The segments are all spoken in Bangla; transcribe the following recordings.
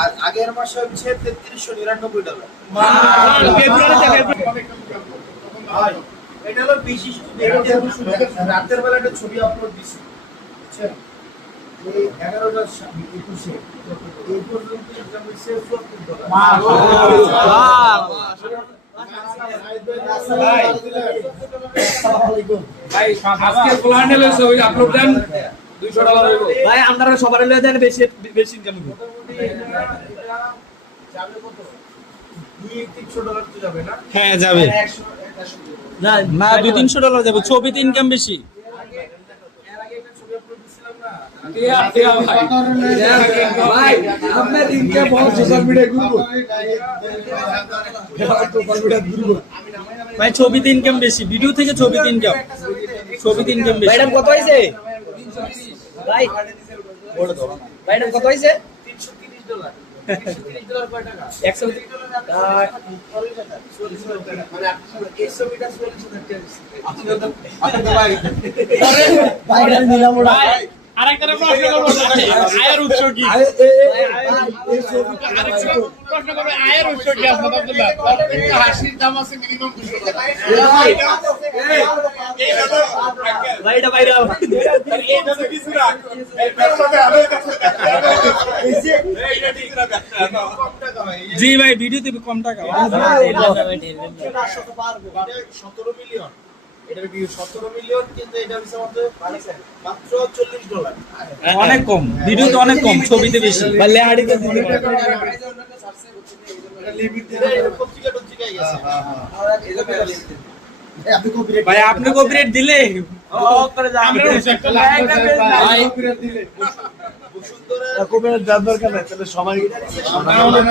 আর আগের মাসে হচ্ছে $3399। ভাই এটা হলো বিশেষ রাতের বেলা একটা ছবি আপলোড দিছি, বুঝছেন? এই 11টা 21 এই পর্যন্ত ইনকাম হইছে $74। ভাই আজকে প্ল্যান হলো সব আপলোড দেন $200 হইব ভাই আপনারা সবার লয়ে দেন বেশি বেশি ইনকাম করব। যাবে কত? $200-300 তো যাবে না? হ্যাঁ যাবে। না না $200-300 যাবে, ছবিতে ইনকাম বেশি। এর আগে একটা ছবি আপলোড দিছিলাম না? টিয়া ভাই ভাই আপনার ইনকাম বহুত সোশ্যাল মিডিয়ায় ঘুরবো। ভাই ছবিতে ইনকাম বেশি, ভিডিও থেকে ছবিতে ইনকাম, ছবিতে ইনকাম বেশি। ভাইডাম কত হইছে? ভাই বড় ধরো না। ভাইডাম কত হইছে? $330। $330 কয় টাকা? 100 মানে এই ছবিটা 40,000 টাকা দিচ্ছে। ভাইডাম নিলাম ওটা। আরেকটা প্রশ্ন করব আয়ের উৎস কি? এই ছবিটা প্রশ্ন করব আয়ের উৎস কি আসলে আব্দুল্লাহ? প্রত্যেকটা হাসির দাম আছে মিনিমাম $200। ভাইডা ভাইডাম এইভাবে কিছু না এই ব্যবসাতে আলো কাছে এইটা ঠিক না ব্যবসা কম টাকা ভাই। জি ভাই ভিডিওতে কম টাকা। 17 মিলিয়ন। এটার ভিউ 17 মিলিয়ন, কিন্তু এটা হচ্ছে মাত্র $40। অনেক কম, ভিডিওতে অনেক কম, ছবিতে বেশি। ভাই লেহাড়িতে পত্রিকা টত্রিকায় গেছে। ভাই আপনি কপিরাইট দিলে আমরা একটা লাভ ভাই বসুন্ধরা ডাউনলোড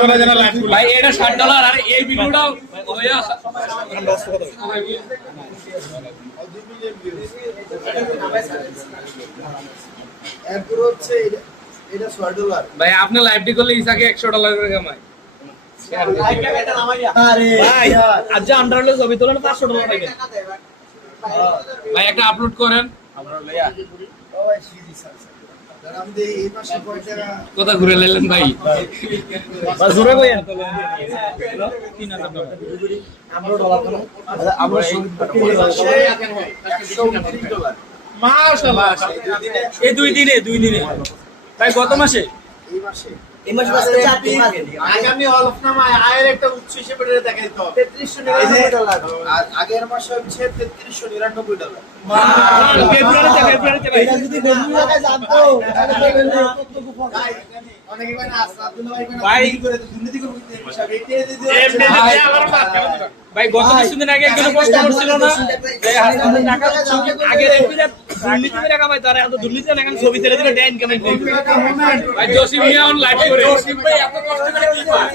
করে দেন লাইভ ভাই এটা $60 আর এই ভিডিওটাও হইয়া 2 মিলিয়ন ভিউজ। এরপর হচ্ছে এটা $6। ভাই আপনি লাইভটি করলে ইসাকে $100 করে কামায় আরে ভাই আজ আন্ডারলে ছবি তোলেন $500 পাইবেন। ভাই একটা আপলোড করেন আমাদের এই মাসে কয় টাকা? কথা ঘুরে নিলেন ভাই বাস জোরে কইেন 3000 টাকা আমরা ডলার করে আমরা $129। মাশাআল্লাহ এই দুই দিনে ভাই গত মাসে এই মাসে বাজে 4 দিন আগামী হলফনামায় আয়ের একটা উৎস হিসেবে এটা দেখাইতে হবে। $3399। আর আগের মাসে হচ্ছে $3399। ফেব্রুয়ারিতে ভাই এটা যদি বেলুন লাগায় জানতো ভাই অনেকে ভাই না আব্দুল্লাহ ভাই করে দুর্নীতি করে সব এটি ভাই গত কিছুদিন আগে একজন পোস্ট করছিল না যে হাসপাতালে টাকা আগে রেফ্রিজারেটর দুর্নীতি টাকা পাই তারা এত দুর্নীতি টাকা ছবি ছেড়ে দিলে ড্যান কেমন ভাই জসিম মিয়া অন লাইভ করে জসিম ভাই এত কষ্ট করে কি পায়